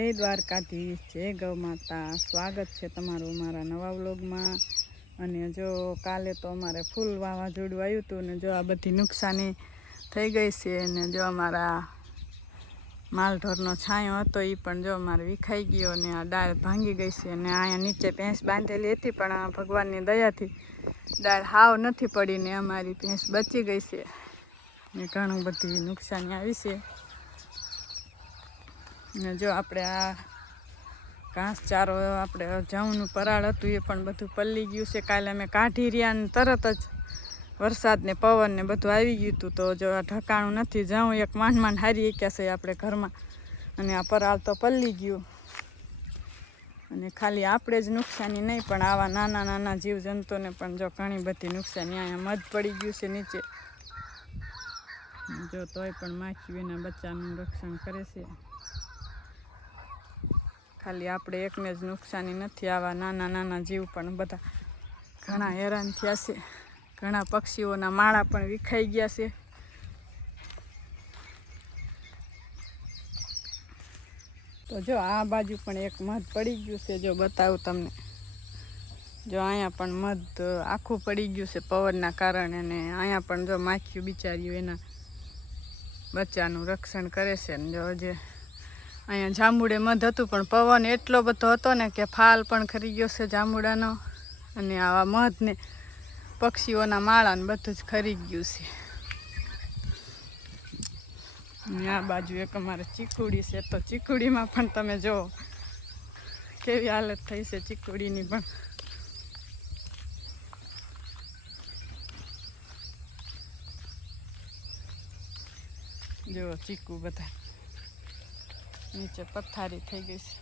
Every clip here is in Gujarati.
જય દ્વારકાધીશ, જય ગૌ માતા. સ્વાગત છે તમારું મારા નવા વ્લોગમાં. અને જો કાલે તો અમારે ફૂલ વાવાઝોડું આવ્યું હતું ને જો આ બધી નુકસાની થઈ ગઈ છે. અને જો અમારા માલઢોરનો છાંયો હતો એ પણ જો અમારે વિખાઈ ગયો ને આ ડાળ ભાંગી ગઈ છે. અને અહીંયા નીચે ભેંસ બાંધેલી હતી પણ આ ભગવાનની દયાથી ડાળ હાવ નથી પડી ને અમારી ભેંસ બચી ગઈ છે. ને ઘણું બધી નુકસાની આવી છે. ને જો આપણે આ ઘાસચારો આપણે જવનું પરાળ હતું એ પણ બધું પલ્લી ગયું છે. કાલે અમે કાઢી રહ્યા ને તરત જ વરસાદ ને પવન ને બધું આવી ગયું હતું. તો જો આ ઠકાણું નથી, જવું એક માંડ હારી એક્યા છે આપણે ઘરમાં અને આ પરાળ તો પલ્લી ગયું. અને ખાલી આપણે જ નુકસાની નહીં પણ આવા નાના નાના જીવજંતુને પણ જો ઘણી બધી નુકસાની. અહીંયા મધ પડી ગયું છે નીચે, જો તોય પણ માખી એના બચ્ચાનું રક્ષણ કરે છે. ખાલી આપણે એકને જ નુકસાની નથી, આવા નાના નાના જીવ પણ બધા ઘણા હેરાન થયા છે. ઘણા પક્ષીઓના માળા પણ વિખાઈ ગયા છે. તો જો આ બાજુ પણ એક મધ પડી ગયું છે, જો બતાવું તમને. જો અહીંયા પણ મધ આખું પડી ગયું છે પવનના કારણે. ને અહીંયા પણ જો માખીઓ બિચારીઓ એના બચ્ચાનું રક્ષણ કરે છે. ને જો જે અહીંયા જાંબુડે મધ હતું પણ પવન એટલો બધો હતો ને કે ફાલ પણ ખરી ગયો છે જાંબુડાનો. અને આવા મધ ને પક્ષીઓના માળા ને બધું જ ખરી ગયું છે. અને આ બાજુ એક અમારે ચીકુડી છે, તો ચીકુડીમાં પણ તમે જો કેવી હાલત થઈ છે ચીકુડીની પણ. જો ચીકુ બધા નીચે પથ્થારી થઈ ગઈ છે.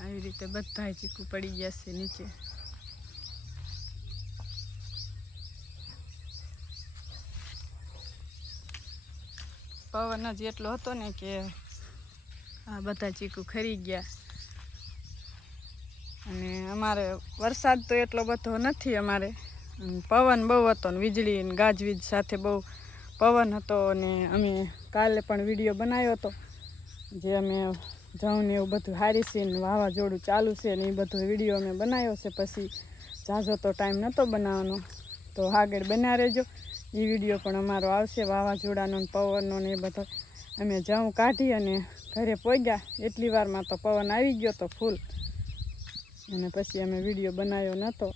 આવી રીતે બધા ચીકુ પડી ગયા છે નીચે. પવન જ એટલો હતો ને કે આ બધા ચીકુ ખરી ગયા. અને અમારે વરસાદ તો એટલો બધો નથી અમારે, પવન બહુ હતો ને વીજળી ને ગાજવીજ સાથે બહુ પવન હતો. અને અમે કાલે પણ વિડીયો બનાવ્યો હતો જે અમે જવું ને એવું બધું હારી છે ને વાવાઝોડું ચાલુ છે ને એ બધો વિડીયો અમે બનાવ્યો છે. પછી ઝાઝો તો ટાઈમ નહોતો બનાવવાનો, તો આગળ બન્યા રહેજો. એ વિડીયો પણ અમારો આવશે વાવાઝોડાનો ને પવનનો ને એ બધો. અમે જવું કાઢી અને ઘરે પહોંચ્યા એટલી વારમાં તો પવન આવી ગયો તો ફૂલ. અને પછી અમે વિડીયો બનાવ્યો નહોતો.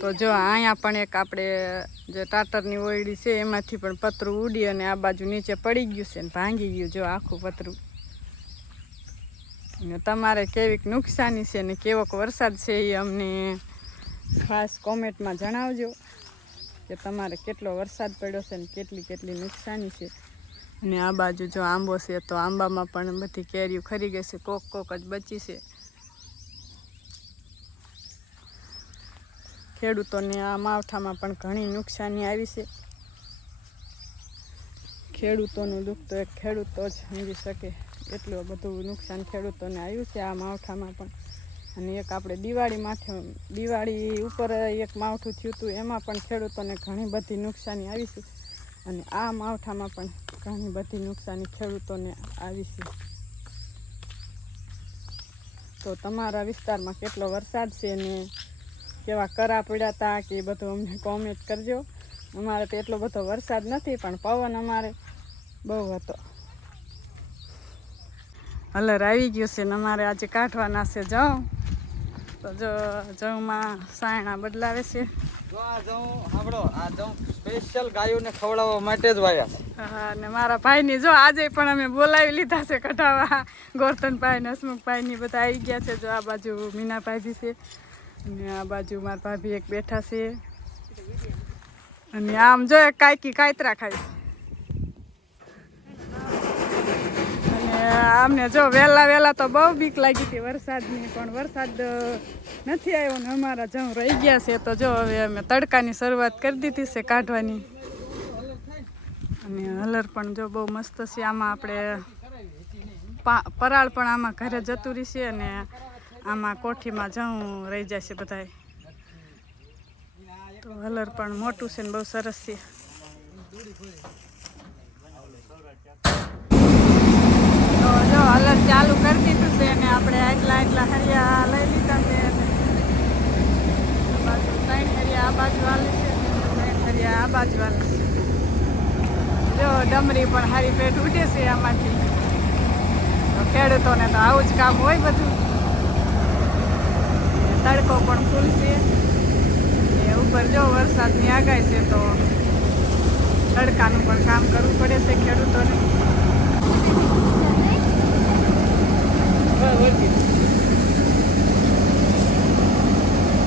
તો જો અહીંયા પણ એક આપણે જે ટાટરની ઓયડી છે એમાંથી પણ પતરું ઉડી અને આ બાજુ નીચે પડી ગયું છે ને ભાંગી ગયું જો આખું પતરું. અને તમારે કેવીક નુકસાની છે ને કેવોક વરસાદ છે એ અમને ખાસ કોમેન્ટમાં જણાવજો કે તમારે કેટલો વરસાદ પડ્યો છે ને કેટલી નુકસાની છે. અને આ બાજુ જો આંબો છે તો આંબામાં પણ બધી કેરીઓ ખરી ગઈ છે, કોક જ બચી છે. ખેડૂતોને આ માવઠામાં પણ ઘણી નુકસાની આવી છે. ખેડૂતોનું દુઃખ તો એક ખેડૂતો જ સમજી શકે, એટલું બધું નુકસાન ખેડૂતોને આવ્યું છે આ માવઠામાં પણ. અને એક આપણે દિવાળી ઉપર એક માવઠું થયું હતું એમાં પણ ખેડૂતોને ઘણી બધી નુકસાની આવી છે. અને આ માવઠામાં પણ ઘણી બધી નુકસાની ખેડૂતોને આવી છે. તો તમારા વિસ્તારમાં કેટલો વરસાદ છે ને કેવા કરા પડ્યા હતા કે એ બધું અમને કોમેન્ટ કરજો. અમારે તો એટલો બધો વરસાદ નથી પણ પવન અમારે બહુ હતો. હલર આવી ગયો છે ને અમારે આજે કાઢવાના છે જઉં. તો જો જવમાં સાયણા બદલાવે છે. જો આ જઉં સાંભળો, આ જઉં સ્પેશિયલ ગાયોને ખવડાવવા માટે જ વાવ્યા. હા, અને મારા ભાઈની જો આજે પણ અમે બોલાવી લીધા છે કઢાવવા. ગોરધનભાઈ ને હસમુખભાઈની બધા આવી ગયા છે. જો આ બાજુ મીનાભાઈ છે અને આ બાજુ મારા ભાભી એક બેઠા છે. અને આમ જો એક કાયતરા ખાય. અને આમને જો વહેલા તો બહુ બીક લાગી હતી વરસાદની, પણ વરસાદ નથી આવ્યો ને અમારા જવું રહી ગયા છે. તો જો હવે અમે તડકાની શરૂઆત કરી દીધી છે કાઢવાની. અને હલર પણ જો બહુ મસ્ત છે. આમાં આપણે પરાળ પણ આમાં ઘરે જતું રહેશે અને આમાં કોઠીમાં જવું રહી જશે બધાય. તો હલર પણ મોટું છે ને બહુ સરસ છે. ચાલુ કરી દીધું છે અને આપણે એટલા હરિયા લઈ લીધા છે અને બાજુ 3 હરિયા આ બાજુ હાલે છે 3 હરિયા આ બાજુ હાલે છે. જો ડમરી પણ હારી પેટ ઉઠે છે આમાંથી. તો ખેડૂતોને તો આવું જ કામ હોય બધું. તડકો પણ ફૂલ છે એ ઉપર જો વરસાદની આગાહી છે તો તડકાનું પણ કામ કરવું પડે છે ખેડૂતોને.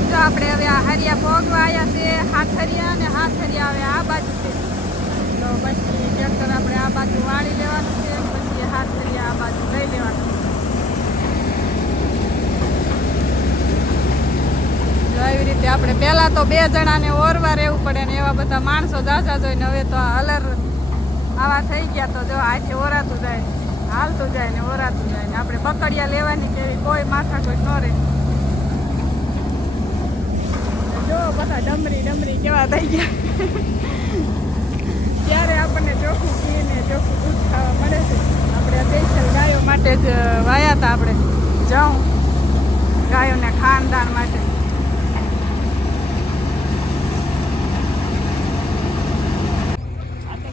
જો આપણે હવે આ હરિયા ભોગવા આવ્યા છે હાથ હરિયા અને હાથ હરિયા હવે આ બાજુ છે તો પછી ટ્રેક્ટર આપણે આ બાજુ વાળી લેવાનું છે પછી હાથ હરિયા આ બાજુ લઈ લેવાનું છે. જો એવી રીતે આપણે પહેલાં તો 2 જણાને ઓરવા રહેવું પડે ને એવા બધા માણસો જાજા જોઈને હવે તો અલર આવા થઈ ગયા તો જો હાથે ઓરાતું જાય હાલતું જાય ને ઓરાતું જાય ને આપણે પકડિયા લેવાની કે એવી કોઈ માથા કોઈ ન રહે. જો બધા ડમરી કેવા થઈ ગયા ત્યારે આપણને ચોખ્ખું ઘી ને ચોખ્ખું દૂધ ખાવા મળે છે. આપણે સ્પેશિયલ ગાયો માટે જ વાયા હતા આપણે જાઉં ગાયોને ખાનદાન માટે.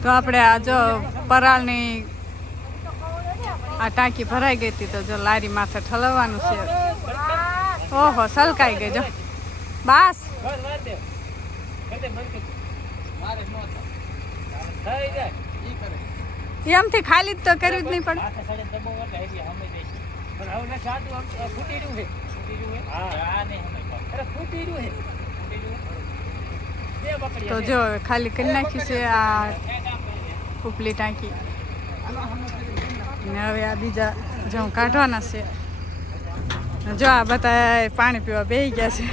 તો આપણે આ જો પરાળની આ ટાંકી ભરાઈ ગઈ હતી તો જો લારી માથે ઠલવવાનું છે. ઓહો સલકાઈ ગઈ જો બસ એમથી ખાલી તો કર્યું જ નહીં પડે. તો જો ખાલી કરી નાખી છે આ ઉપલી ટાંકી ને હવે આ બીજા જો કાઢવાના છે. જો આ બધા પાણી પીવા બેસી ગયા છે.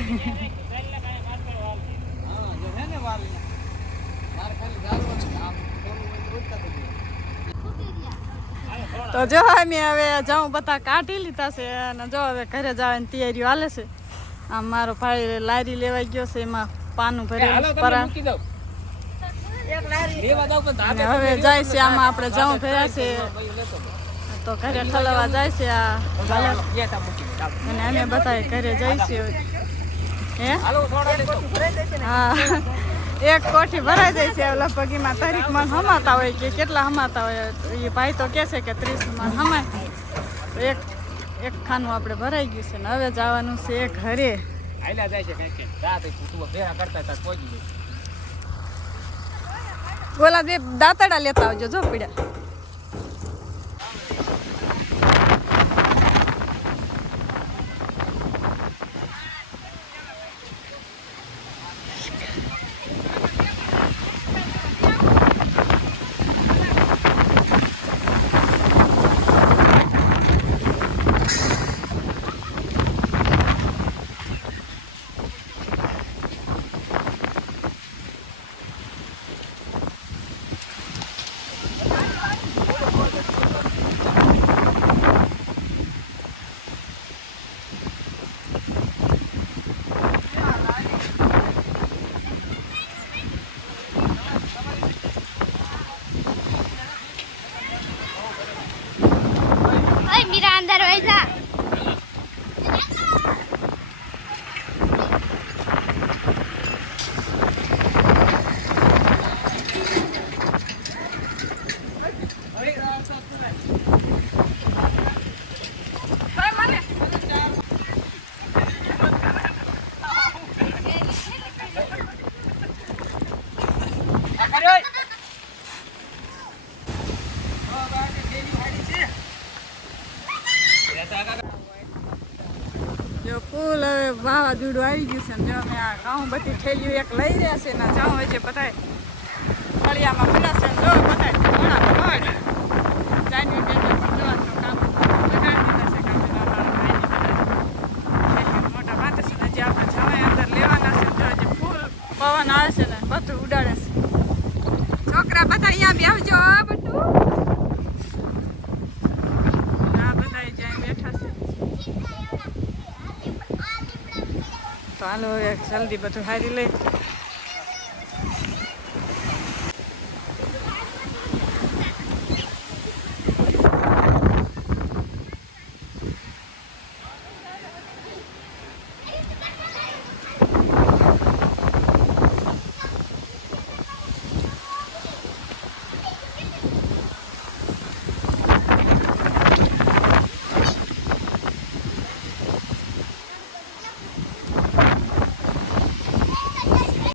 તો જો અમે હવે જાઉં બધા કાઢી લીધા છે અને જો હવે ઘરે જવાની તૈયારીઓ હાલે છે. આમ મારો ભાઈ લારી લેવાઈ ગયો છે એમાં પાનું ભરેલું પરા હવે જાય છે આમાં આપણે જાઉં ભર્યા છે તો ઘરે ઠલવા જાય છે આ અને અમે બધા ઘરે જઈશું. હે હા એક કોઠી ભરાઈ જાય છે લગભગ એમાં તારીખમાં હમાતા હોય કે કેટલા હમાતા હોય એ ભાઈ તો કહે છે કે 30 માં હમાય તો એક ખાનું આપણે ભરાઈ ગયું છે ને હવે જવાનું છે ઘરે. ઓલા 2 દાંતડા લેતા આવજો જો પીડ્યા. જો ફૂલ હવે વાવાઝોડું આવી ગયું છે ને જો અમે આ ઘઉં બધી થેલીઓ એક લઈ રહ્યા છે ને જાઉં હોય છે બધા ફળિયામાં પડ્યા છે જો બધા થોડા ફળ ચાઇનીઝ બેટર પણ જોવાનું કામ લગાડી દીધા છે કામ મોટા વાંધે છે ને જે આપણે જવાય અંદર લેવાના છે જો જે ફૂલ પવન આવે છે ને બધું ઉડાડે છે. છોકરા બધા અહીંયા બી આવજો આ બધું આ બધા જ્યાં બેઠા છે તો હાલો જલ્દી બધું હારી લઈ